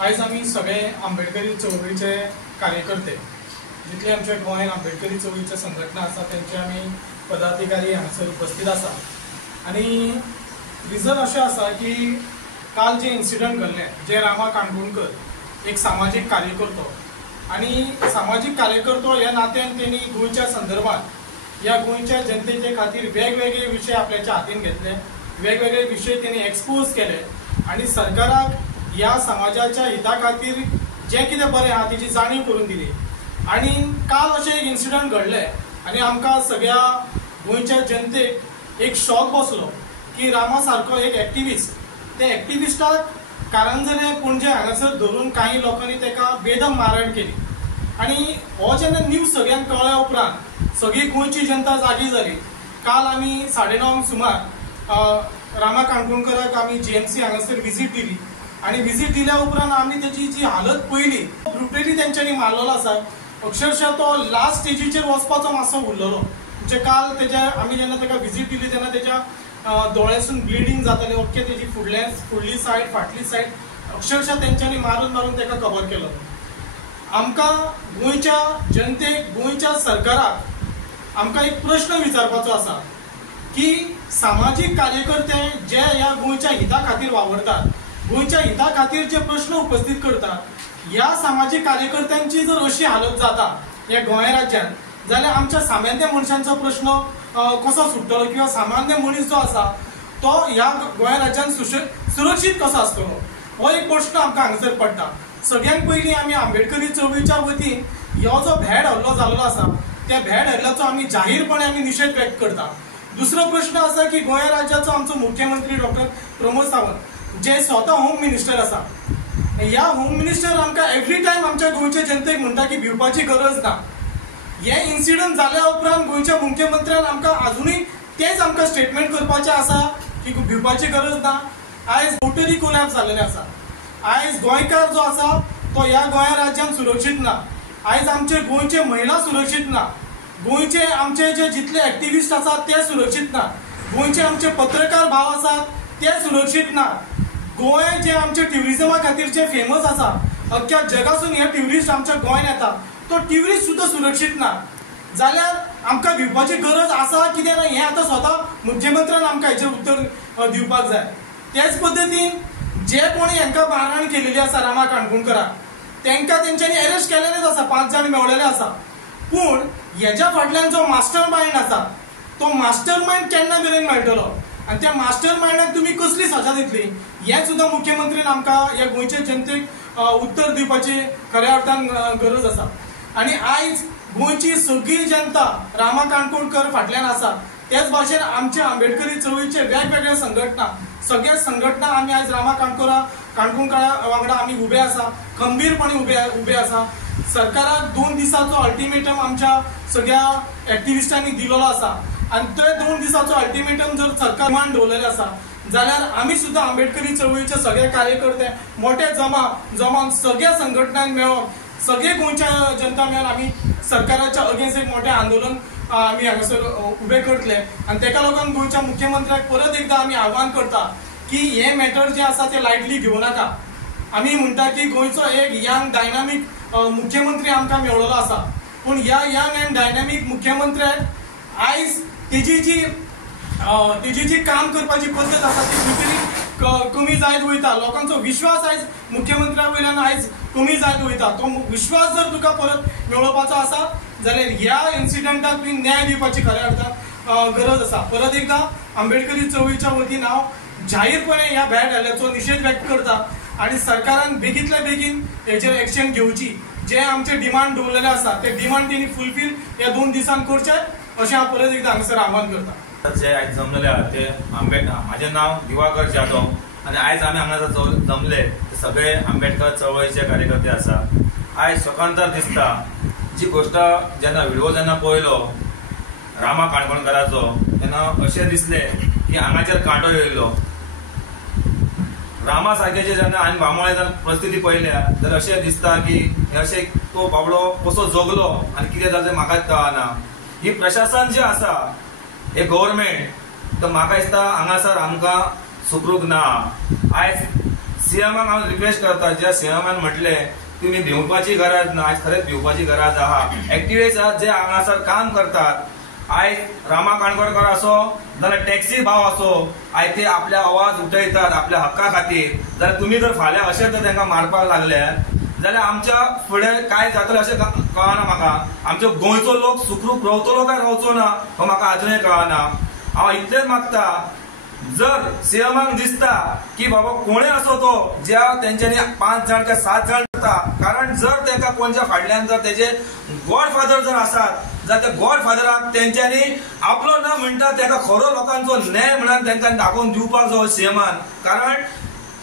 आज आम्ही सगळे आंबेडकरी चळवळीचे कार्यकर्ते जितले आमच्या गोंयांत आंबेडकरी चळवळीचे संघटना आसा त्यांचे आम्ही पदाधिकारी हांगासर उपस्थित आसा आणि रिजन अशें आसा की काल जे इन्सिडंट घडले जे रामा काणकोणकर एक सामाजिक कार्यकर्तो आणि सामाजिक कार्यकर्तो ह्या नात्यान त्यांनी गोंयच्या संदर्भात या गोंयच्या जनतेचे खातीर वेगवेगळे विषय आपल्याच्या हातीन घेतले, वेगवेगळे विषय त्यांनी एक्सपोज केले आणि सरकाराक या समाजाच्या हिता खातीर जे कितें बरें आहा तेची जाणीव करून दिली। आणि काल अशें एक इन्सिडंट घडले आणि आमकां सगळ्या गोंयच्या जनतेक एक शॉक बसलो की रामा सारको एक एक्टिविस्ट ते एक्टिविस्टाक कारंजले पणजे हांगासर धरून काही लोकांनी तेका बेदम मारहाण केली आणि हो जेन्ना न्यूज सगळ्यांक कळ्ळ्या उपरांत सगळी गोंयची जनता जागी जाली। काल आमी 9:30 सुमार रामा काणकोणकराक आमी GMC हांगासर विजीट दिली आणि विजीट दिल्या उपरांत आमी त्याची जी हालत पळयली, ब्रुटली तेंच्यांनी मारलेलो आसा। अक्षरशः तो लास्ट स्टेजीचेर वचपाचो मातसो उरलेलो म्हणजे काल तेच्या आमी जेन्ना तेका विजीट दिली तेन्ना तेच्या दोळ्यासून ब्लिडींग जाताली, ओके तेची फुडली सायड फाटली सायड अक्षरशः तेंच्यांनी मारून मारून तेका कवर केलो। आमकां गोंयच्या जनतेक गोंयच्या सरकाराक आमकां एक प्रश्न विचारपाचो आसा की सामाजिक कार्यकर्ते जे ह्या गोंयच्या हिता खातीर वावरतात, गोंयच्या हिता खातीर जे प्रश्न उपस्थित करतात, या सामाजिक कार्यकर्त्यांची जर अशी हालत जाता या गोंय राज्यात जाल्यार आमच्या सामान्य मनशांचो प्रश्न कसो सुट्टलो किंवा सामान्य मनीस जो आसा तो ह्या गोंय राज्यात सुरक्षीत कसो आसतलो हो एक प्रश्न आमकां हांगासर पडटा। सगळ्यांत पयलीं आमी आंबेडकरी चळवळीच्या वतीन हो जो भेड हल्लो जाल्लो आसा त्या भेड हल्ल्याचो आमी जाहीरपणे आमी निशेध व्यक्त करता। दुसरो प्रश्न आसा की गोंय राज्याचो आमचो मुख्यमंत्री डॉक्टर प्रमोद सावंत जे स्वतः होम मिनिस्टर आसा, ह्या होम मिनिस्टर आमकां एवरी टायम आमच्या गोंयच्या जनतेक म्हणटा की भिवपाची गरज ना। हे इन्सिडंट जाल्या उपरांत गोंयच्या मुख्यमंत्र्यान आमकां अजुनूय तेच आमकां स्टेटमेंट करपाचें आसा की भिवपाची गरज ना। आयज टोटली कोलॅप्स जाल्लेलें आसा। आयज गोंयकार जो आसा तो ह्या गोंय राज्यांत सुरक्षीत ना। आयज आमचे गोंयचे महिला सुरक्षीत ना, गोंयचे आमचे जे जितले एक्टिविस्ट आसात ते सुरक्षीत ना, गोंयचे आमचे पत्रकार भाव आसात ते सुरक्षीत ना। गोंय जे आमचे ट्युरिजमा खातीरचे फेमस आसा, अख्ख्या जगासून हे ट्युरिस्ट आमच्या गोंयांत येता तो ट्युरिस्ट सुद्धा सुरक्षीत ना जाल्यार आमकां भिवपाची गरज आसा कितें ना हें आतां स्वता मुख्यमंत्र्यान आमकां हेचेर उत्तर दिवपाक जाय। तेच पद्दतीन जे कोणी हांकां मारहाण केलेली आसा रामा काणकोणकराक तांकां तेंच्यांनी अरेस्ट केलेलेच आसा, 5 जाण मेवलेले आसा, पूण हेच्या फाटल्यान जो मास्टर माइंड आसा तो मास्टर माइंड केन्ना मेरेन मेळटलो आणि त्या मास्टर माइंडाक तुम्ही कसली सजा दितली हें सुद्धा मुख्यमंत्र्यान आमकां ह्या गोंयच्या जनतेक उत्तर दिवपाची खऱ्या अर्थान गरज आसा। आणि आयज गोंयची सगळी जनता रामा काणकोणकर फाटल्यान आसा। त्याच भाशेन आमच्या आंबेडकरी चळवळीचे वेगवेगळे संघटना सगळ्या संघटना आमी आयज रामा काणकोणकरा वांगडा आमी उबे आसा, खंबीरपणे उबे आसा। सरकाराक 2 दिसाचो अल्टिमेटम आमच्या सगळ्या एक्टिविस्टांनी दिलेलो आसा आणि ते 2 दिसाचो अल्टिमेटम जर सरकार मान दवरलेले आसा जाल्यार आमी सुद्धा आंबेडकरी चळवळीचे सगळे कार्यकर्ते मोठे जमान सगळ्या संघटनांक मेळोन सगळे गोंयच्या जनता मेळोन आमी सरकाराच्या अगेन्स्ट एक मोठे आंदोलन आमी हांगासर उबे करतले आणि तेका लागून गोंयच्या मुख्यमंत्र्याक परत एकदा आमी आव्हान करता की हे मॅटर जे आसा ते लायटली घेवं नाका। आमी म्हणटा की गोंयचो एक यंग डायनामीक मुख्यमंत्री आमकां मेळ्ळो आसा, पूण ह्या यंग एंड डायनामीक मुख्यमंत्र्याक आयज तेजी जी काम करपाची पद्दत आसा ती खंय कमी जायत वयता। लोकांचो विश्वास आयज मुख्यमंत्र्या वयल्यान आयज कमी जायत वयता। तो विश्वास जर तुका परत मेळोवपाचो आसा जाल्यार ह्या इन्सिडंटाक तुवें न्याय दिवपाची खऱ्या अर्थान गरज आसा। परत एकदा आंबेडकरी चळवळीच्या वतीन हांव जाहीरपणे ह्या भेट हल्ल्याचो निशेध व्यक्त करता आणि सरकारान बेगींतल्या बेगीन हेचेर एक्शन घेवची। जे आमचे डिमांड दवरलेले आसा ते डिमांड तेणी फुलफील ह्या 2 दिसांत करचे अशें हांव परत एकदा हांगासर आव्हान करता। जे आयज जमलेले आहा ते म्हाजें नांव दिवाकर जाधव आनी आयज आमी हांगासर जमले ते सगळे आंबेडकर चळवळीचे कार्यकर्ते आसा। आयज स्वतंत्र दिसता जी गोष्ट जेन्ना व्हिडिओ जेन्ना पळयलो रामा काणकोणकराचो तेन्ना अशें दिसलें की हांगाचेर कांटो येयलो। रामा सारकेचे जेन्ना आनी बांबोळे परिस्थिती पळयल्या जाल्यार अशें दिसता की अशें तो बाबडो कसो जगलो आनी कितें जालें म्हाकाच कळना। ही प्रशासन जे आसा हे गव्हर्मेंट तर म्हाका दिसता हांगासर आमकां सुखरूप ना। आयज सीएमाक हांव रिक्वेस्ट करता, ज्या सीएमान म्हटले तुम्ही भिवपाची गरज ना, आज खरेंच भिवपाची गरज आहा. एक्टिव्हिस्ट आहात जे हांगासर काम करतात, आयज रामा काणकोणकर असो जाल्यार टॅक्सी भाव असो, आयज ते आपले आवाज उठयतात आपल्या हक्का खातीर. जाल्यार तुम्ही जर फाल्यां अशें जर तांकां मारपाक लागले जाल्यार आमच्या फुडें काय जातलें अशें कळना म्हाका. आमचो गोंयचो लोक सुखरूप रावतलो काय रावचो ना हो म्हाका अजुनूय कळना. हांव इतलेंच मागता, जर सीएमाक दिसता की बाबा कोणें असो तो ज्या तेंच्यांनी 5 जाण काय 7 जाण करता, कारण जर तेका कोणच्या फाटल्यान जर तेजे गॉडफादर जर आसात जाल्यार त्या गॉडफादराक तेंच्यांनी आपलो ना म्हणटा तेका खरो लोकांचो न्याय म्हणून तेंकां दाखोवन दिवपाक जाय सीएमान. कारण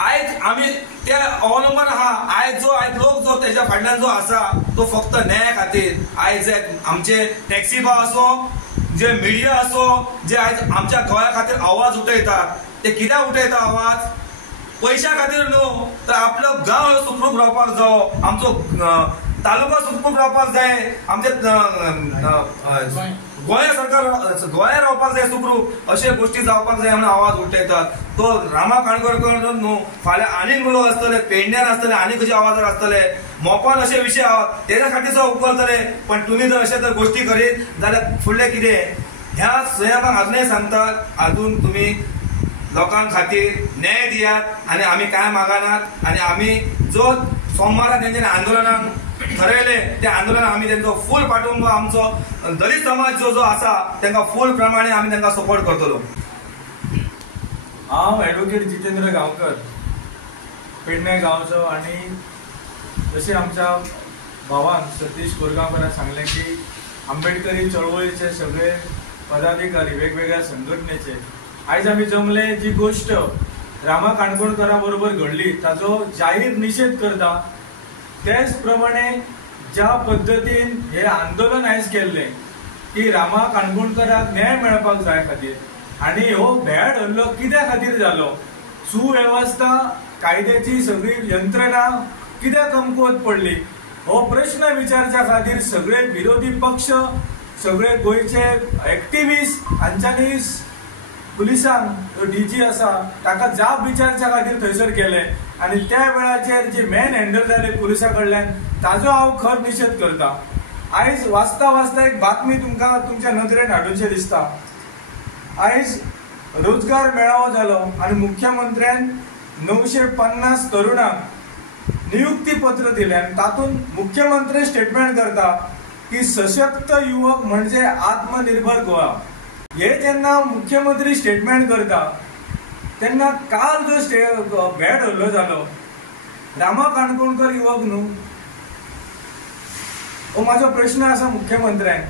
आयज आमी ते अवलंबन आहा. आयज लोक जो तेच्या फाटल्यान जो आसा तो फक्त न्याया खातीर. आयज आमचे टॅक्सी भाव असो, जे मिडिया असो, जे आयज आमच्या गोंया खातीर आवाज उठयतात, ते कित्याक उठयता आवाज? पैशा खातीर न्हू, तर आपलो गांव सुखरूप रावपाक जावो, आमचो तालुका सुखरूप रावपाक जाय, आमचे गोंया सरकार गोंया रावपाक जाय सुखरूप, अशे गोष्टी जावपाक जाय म्हणून आवाज उठयतात. तो रामा काणकोणकर न्हू, फाल्यां आनीक लोक आसतले, पेडण्यान आसतले, आनीक खंयचे आवाजार आसतले, मोपान अशे विशय आहात तेच्या खातीर सुद्दां उखलतले. पण तुमी जर अशे जर गोष्टी करीत जाल्यार फुडलें कितें? ह्या सीएमाक अजुनूय सांगता, अजून तुमी लोकां खातीर न्याय दियात आनी आमी काय मागनात. आनी आमी जो सोमाराक तेंच्यांनी आंदोलनाक ठरयले त्या आंदोलनाक आमी तेंचो फूल पाठिंबो, आमचो दलित समाज जो आसा तांकां फूल प्रमाणे आमी तांकां सपोर्ट करतलो. हांव ॲडव्होकेट जितेंद्र गांवकर, पेडणे गांवचो. आनी जशें आमच्या भावान सतीश कोरगांवकारान सांगलें की आंबेडकरी चळवळीचे सगळे पदाधिकारी वेगवेगळ्या संघटनेचे आयज आमी जमले. जी गोष्ट रामा काणकोणकरा बरोबर घडली ताचो जाहीर निशेध करता. त्याच प्रमाणे ज्या पद्दतीन हे आंदोलन आयज केल्लें की रामा काणकोणकराक न्याय मेळपाक जाय खातीर, आनी हो भ्याड हल्लो कित्या खातीर जालो, सुवेवस्था कायद्याची सगळी यंत्रणा कित्याक कमकुवत पडली, हो प्रश्न विचारच्या खातीर सगळे विरोधी पक्ष, सगळे गोंयचे एक्टिव्हिस्ट हांच्यांनी पुलिसांक डीजी आसा ताका जाप विचारच्या खातीर थंयसर गेले. आनी त्या वेळाचेर जे मॅन हँडल जाले पुलिसा कडल्यान ताजो हांव खर निशेध करता. आयज वाचता एक बातमी तुमकां तुमच्या नदरेन हाडूचे दिसता. आयज रोजगार मेळावो जालो आनी मुख्यमंत्र्यान 950 तरुणांक नियुक्ती पत्र दिलें. आनी तातूंत मुख्यमंत्री स्टेटमेंट करता की सशक्त युवक म्हणजे आत्मनिर्भर गोवा. हे जेन्ना मुख्यमंत्री स्टेटमेंट करता तेन्ना काल जो भ्याड हल्लो जालो, रामा काणकोणकर युवक न्हू, हो म्हाजो प्रश्न आसा मुख्यमंत्र्यान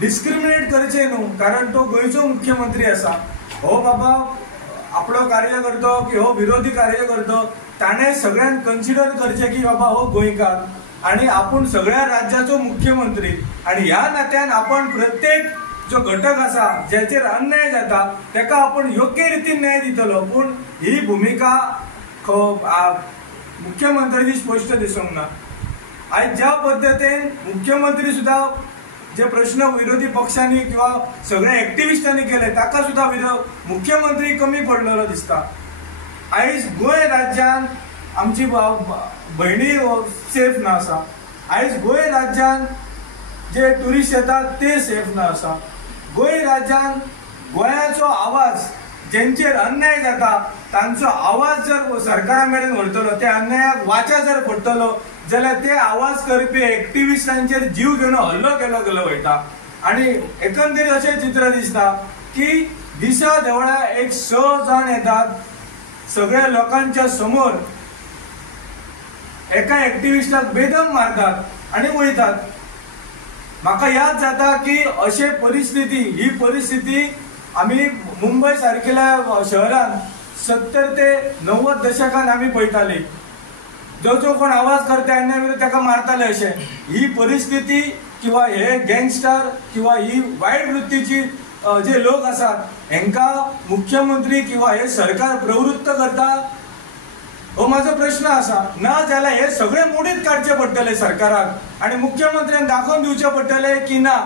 डिस्क्रिमिनेट करचें न्हू, कारण तो गोंयचो मुख्यमंत्री आसा. हो बाबा आपलो कार्य करतो की हो विरोधी कार्य करतो, ताणें सगळ्यांक कन्सिडर करचें की बाबा हो गोंयकार आनी आपूण सगळ्या राज्याचो मुख्यमंत्री. आनी ह्या नात्यान आपण प्रत्येक जो घटक आसा ज्याचेर अन्याय जाता ताका आपण योग्य रितीन न्याय दितलो. पूण ही भूमिका मुख्यमंत्र्याची स्पश्ट दिसूंक ना. आयज ज्या पद्दतीन मुख्यमंत्री सुद्धा जे प्रश्न विरोधी पक्षांनी किंवा सगळ्या एक्टिव्हिस्टांनी केले ताका सुद्धा मुख्यमंत्री कमी पडलेलो दिसता. आयज गोंय राज्यान आमची भयणी सेफ ना आसा. आयज गोंय राज्यान जे टुरिस्ट येतात ते सेफ ना आसा. गोंय राज्यान गोंयाचो आवाज जेंचेर अन्याय जाता तांचो आवाज जर सरकारा मेरेन व्हरतलो, त्या अन्यायाक वाचा जर पडटलो जाल्यार ते आवाज करपी एक्टिव्हिस्टांचेर जीव घेवन हल्लो केलो वयता. आनी एकंदरीत अशें चित्र दिसता की दिसा देवळा एक 6 जाण येतात, सगळ्या लोकांच्या समोर एका एक्टिव्हिस्टाक बेदम मारतात आनी वयतात. म्हाका याद जाता की अशे ही परिस्थिती आमी मुंबय सारकेल्या शहरान 70 ते 90 दशकान आमी पळयताली. जो कोण आवाज करता अन्याय विरोध ताका मारताले अशें. ही परिस्थिती किंवा हे गँगस्टर किंवा ही वायट वृत्तीची जे लोक आसात हांकां मुख्यमंत्री किंवा हे सरकार प्रवृत्त करता, हो माझा प्रश्न आसा. ना जाल्यार हे सगळे मोडीत काडचे पडटले सरकाराक आनी मुख्यमंत्र्यान दाखोवन दिवचे पडटले की ना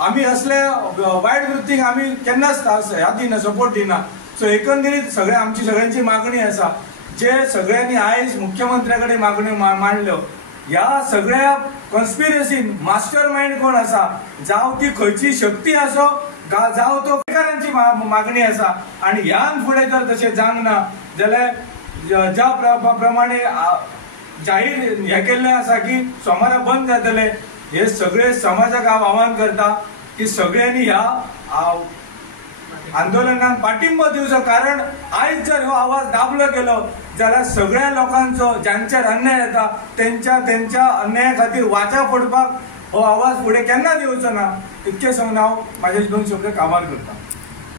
आमी असले वायट वृत्तीक आमी केन्नाच साथ दिना, सपोर्ट दिना. सो एकंदरीत आमची सगळ्यांची मागणी आसा, जे सगळ्यांनी आयज मुख्यमंत्र्याकडे मागण्यो मांडल्यो, ह्या सगळ्या कॉन्स्पिरसीन मास्टर माइंड कोण आसा, जावं ती खंयची शक्ती आसो, जावं तो गोंयकारांची मागणी आसा, आणि ह्यान फुडें जर तशें जावंक ना जाल्यार ज्या प्रमाणे जाहीर हे केल्लें आसा की सोमारा बंद जातले, हे सगळे समाजाक हांव आव्हान करता की सगळ्यांनी ह्या आंदोलनाक पाठिंबो दिवचो, कारण आयज जर हो आवाज दाबलो गेलो जाल्यार सगळ्या लोकांचो ज्यांचेर अन्याय जाता त्यांच्या अन्याया खातीर वाचा फोडपाक हो आवाज फुडें केन्ना दिवचो ना. इतकें सांगून हांव म्हाजे 2 शब्द काबार करता.